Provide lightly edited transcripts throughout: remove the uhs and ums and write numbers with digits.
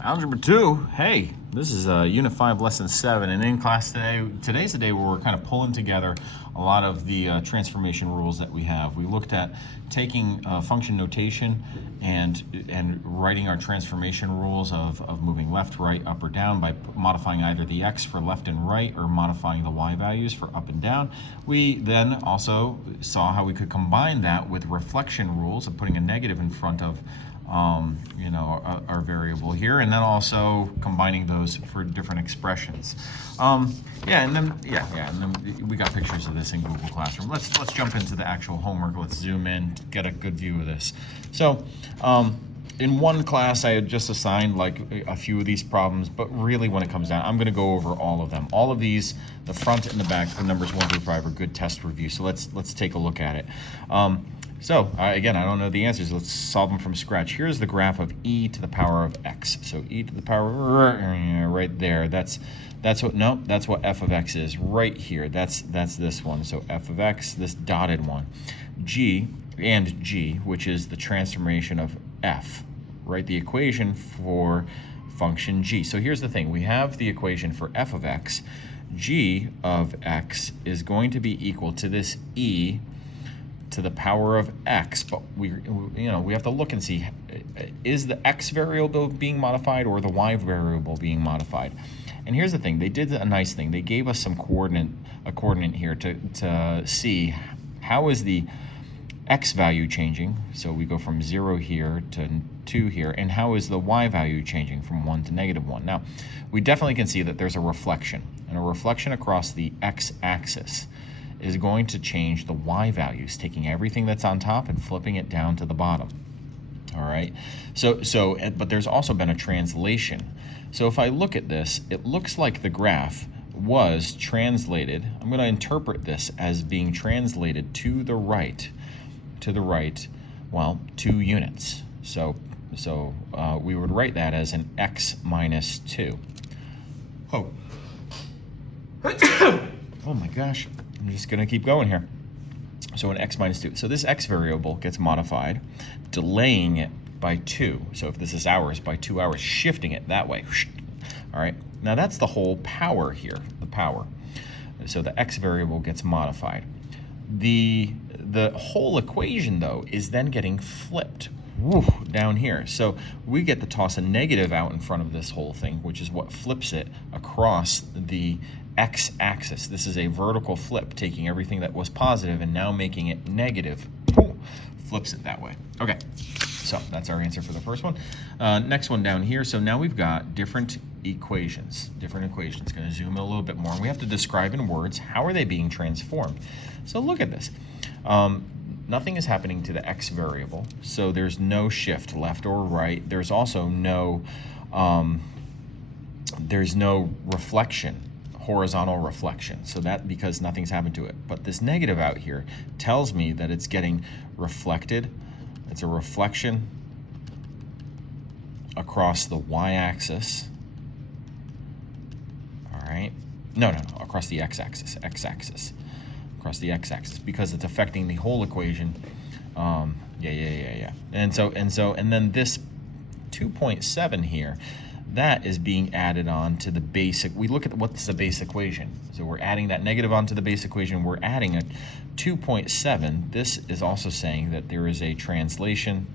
Algebra 2, hey, this is Unit 5, Lesson 7, and in class today's the day where we're kind of pulling together a lot of the transformation rules that we have. We looked at taking function notation and writing our transformation rules of moving left, right, up, or down by modifying either the x for left and right or modifying the y values for up and down. We then also saw how we could combine that with reflection rules of putting a negative in front of our variable here, and then also combining those for different expressions. And then we got pictures of this in Google Classroom. Let's jump into the actual homework. Let's zoom in, get a good view of this. So, in one class, I had just assigned like a few of these problems, but really when it comes down, I'm going to go over all of them. All of these, the front and the back, the numbers 1 through 5 are good test review. So let's take a look at it. Again, I don't know the answers. Let's solve them from scratch. Here's the graph of e to the power of x. So e to the power right there. That's what f of x is right here. That's this one. So f of x, this dotted one. G, which is the transformation of f, right? The equation for function g. So here's the thing. We have the equation for f of x. G of x is going to be equal to this e to the power of x, but we have to look and see, is the x variable being modified or the y variable being modified? And here's the thing, they did a nice thing. They gave us a coordinate here to see how is the x value changing. So we go from 0 here to 2 here, and how is the y value changing from 1 to -1? Now, we definitely can see that there's a reflection, and a reflection across the x-axis is going to change the y values, taking everything that's on top and flipping it down to the bottom. All right, but there's also been a translation. So if I look at this, it looks like the graph was translated. I'm going to interpret this as being translated to the right, well, 2 units. So we would write that as an x minus 2. Oh. Oh my gosh. I'm just going to keep going here. So an x minus 2. So this x variable gets modified, delaying it by 2. So if this is hours, by 2 hours, shifting it that way. All right. Now that's the whole power here, the power. So the x variable gets modified. The whole equation, though, is then getting flipped down here. So we get to toss a negative out in front of this whole thing, which is what flips it across the x-axis. This is a vertical flip, taking everything that was positive and now making it negative. Flips it that way. Okay, so that's our answer for the first one. Next one down here. So now we've got different equations. Going to zoom in a little bit more. And we have to describe in words, how are they being transformed? So look at this. Nothing is happening to the x variable, so there's no shift left or right. There's also no reflection, horizontal reflection. So that, because nothing's happened to it. But this negative out here tells me that it's getting reflected. It's a reflection across the y-axis. All right. No, across the x-axis. Across the x-axis, because it's affecting the whole equation. And then this 2.7 here, that is being added on to the basic. We look at what's the base equation. So we're adding that negative onto the base equation. We're adding a 2.7. This is also saying that there is a translation.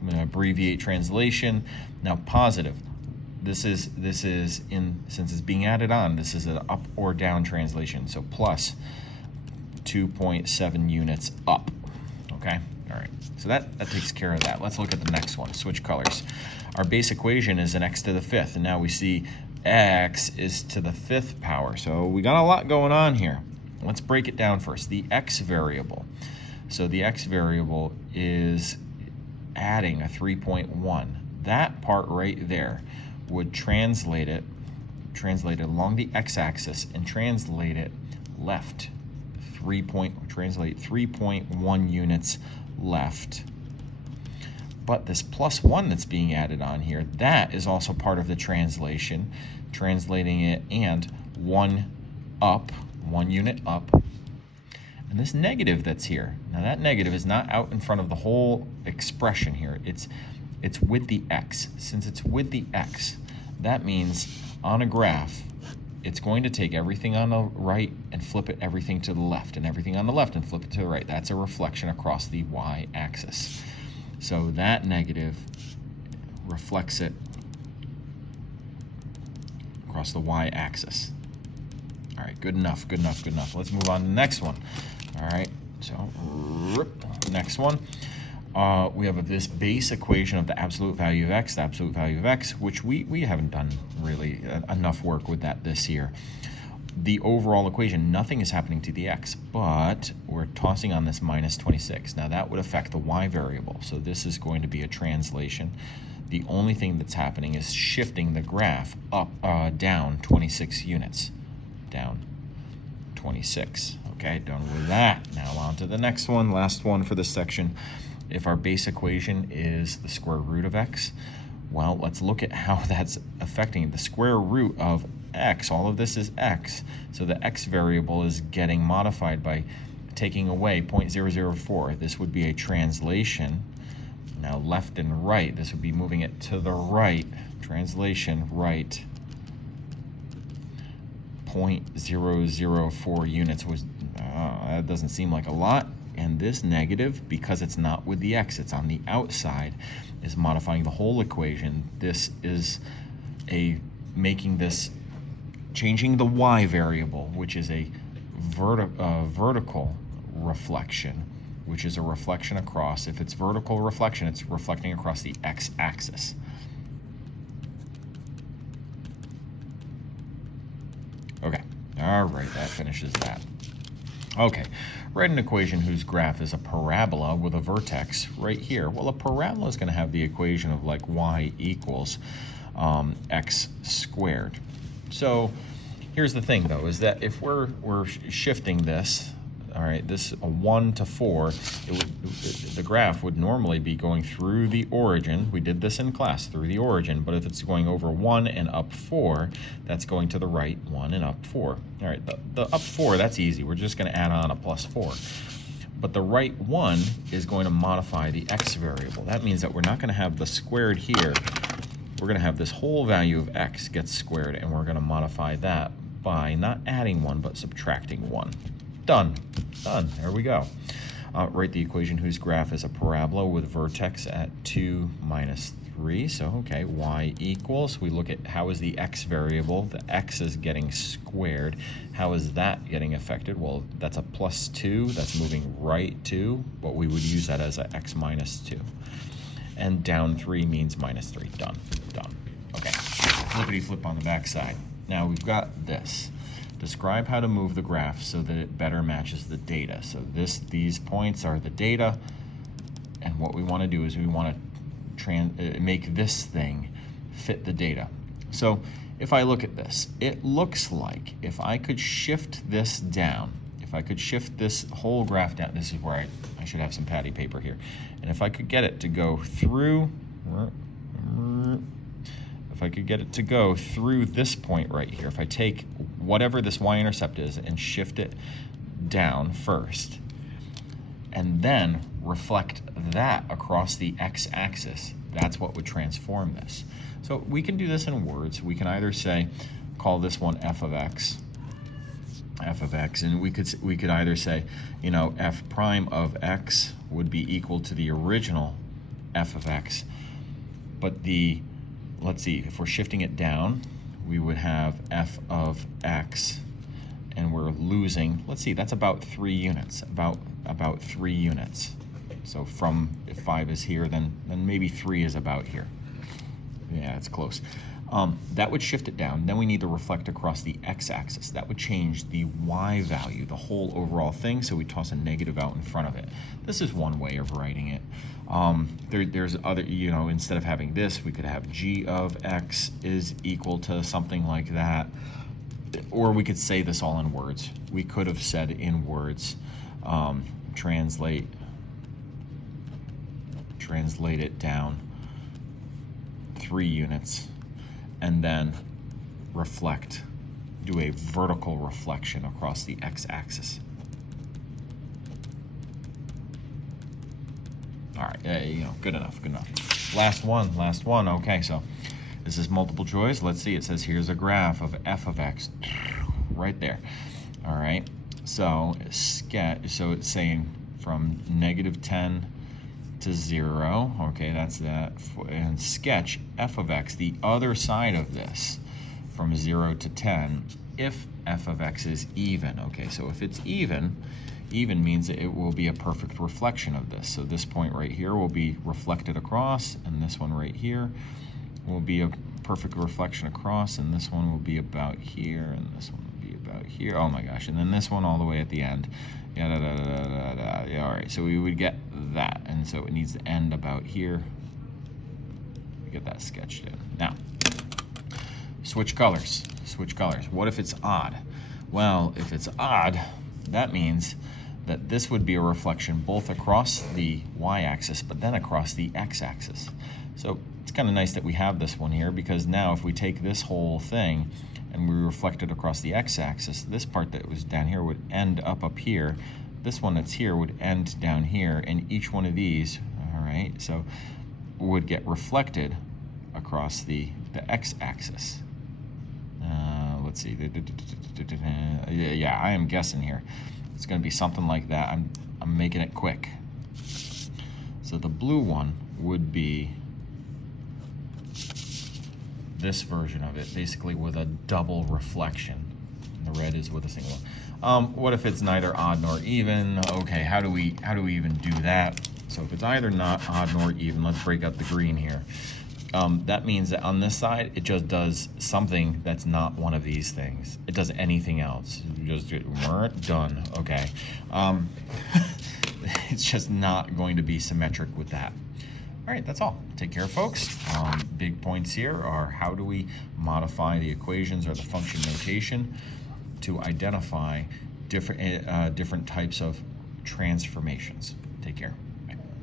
I'm going to abbreviate translation. Now positive. This is since it's being added on, this is an up or down translation. So plus 2.7 units up. Okay, all right. So that takes care of that. Let's look at the next one. Switch colors. Our base equation is an x to the 5th, and now we see x is to the 5th power. So we got a lot going on here. Let's break it down first. The x variable. So the x variable is adding a 3.1. That part right there would translate it along the x-axis and translate it left. Translate 3.1 units left. But this plus 1 that's being added on here, that is also part of the translation, translating it and 1 unit up. And this negative that's here, now that negative is not out in front of the whole expression here. It's it's with the x. Since it's with the x, that means on a graph, it's going to take everything on the right and flip it everything to the left, and everything on the left and flip it to the right. That's a reflection across the y-axis. So that negative reflects it across the y-axis. All right, good enough, good enough, good enough. Let's move on to the next one. All right, so next one. We have this base equation of the absolute value of x, the absolute value of x, which we haven't done really enough work with that this year. The overall equation, nothing is happening to the x, but we're tossing on this minus 26. Now that would affect the y variable, so this is going to be a translation. The only thing that's happening is shifting the graph up, down 26 units, down 26. Okay, done with that. Now on to the next one, last one for this section. If our base equation is the square root of x, well, let's look at how that's affecting the square root of x. All of this is x, so the x variable is getting modified by taking away 0.004. This would be a translation. Now left and right, this would be moving it to the right. Translation, right. 0.004 units was, that doesn't seem like a lot. And this negative, because it's not with the x, it's on the outside, is modifying the whole equation. This is changing the y variable, which is a vertical reflection, which is a reflection across. If it's vertical reflection, it's reflecting across the x-axis. Okay, all right, that finishes that. Okay, write an equation whose graph is a parabola with a vertex right here. Well, a parabola is going to have the equation of like y equals x squared. So here's the thing, though, is that if we're shifting this, all right, this 1 to 4, the graph would normally be going through the origin. We did this in class, through the origin, but if it's going over 1 and up 4, that's going to the right 1 and up 4. All right, the up 4, that's easy. We're just going to add on a plus 4. But the right 1 is going to modify the x variable. That means that we're not going to have the squared here. We're going to have this whole value of x gets squared, and we're going to modify that by not adding 1, but subtracting 1. Done. Done. There we go. Write the equation whose graph is a parabola with vertex at 2, minus 3. So, okay, y equals. We look at how is the x variable. The x is getting squared. How is that getting affected? Well, that's a plus 2. That's moving right 2, but we would use that as a x minus 2. And down 3 means minus 3. Done. Done. Okay. Flippity flip on the back side. Now we've got this. Describe how to move the graph so that it better matches the data. So these points are the data, and what we want to do is we want to make this thing fit the data. So if I look at this, it looks like if I could shift this down, if I could shift this whole graph down, this is where I should have some patty paper here, and if I could get it to go through, if I could get it to go through this point right here, if I take whatever this y-intercept is and shift it down first, and then reflect that across the x-axis, that's what would transform this. So we can do this in words. We can either say, call this one f of x, and we could either say, you know, f prime of x would be equal to the original f of x, but let's see, if we're shifting it down, we would have f of x, and we're losing, let's see, that's about 3 units, about 3 units. So from, if 5 is here, then maybe 3 is about here. Yeah, it's close. That would shift it down. Then we need to reflect across the x-axis. That would change the y value, the whole overall thing, so we toss a negative out in front of it. This is one way of writing it. There's other, you know, instead of having this, we could have g of x is equal to something like that. Or we could say this all in words. We could have said in words, translate it down 3 units, and then reflect, do a vertical reflection across the x-axis. All right, you know, good enough, good enough. Last one. Okay, so this is multiple choice. Let's see, it says here's a graph of f of x right there. All right, so so it's saying from -10 to 0. Okay, that's that. And sketch f of x, the other side of this, from 0 to 10, if f of x is even. Okay, so if it's even means that it will be a perfect reflection of this. So this point right here will be reflected across, and this one right here will be a perfect reflection across, and this one will be about here, and this one will be about here. Oh my gosh, and then this one all the way at the end. Yeah, yeah, all right, so we would get that, and so it needs to end about here. Get that sketched in. Now, switch colors. What if it's odd? Well, if it's odd, that means that this would be a reflection both across the y-axis, but then across the x-axis. So it's kind of nice that we have this one here, because now if we take this whole thing and we reflect it across the x-axis, this part that was down here would end up here. This one that's here would end down here, and each one of these, all right, so would get reflected across the x-axis. Let's see. Yeah, I am guessing here. It's going to be something like that. I'm making it quick. So the blue one would be this version of it, basically with a double reflection. The red is with a single one. What if it's neither odd nor even? Okay, how do we even do that? So if it's either not odd nor even, let's break out the green here. That means that on this side, it just does something that's not one of these things. It does anything else. You just weren't done. Okay. It's just not going to be symmetric with that. All right, that's all. Take care, folks. Big points here are how do we modify the equations or the function notation to identify different types of transformations. Take care.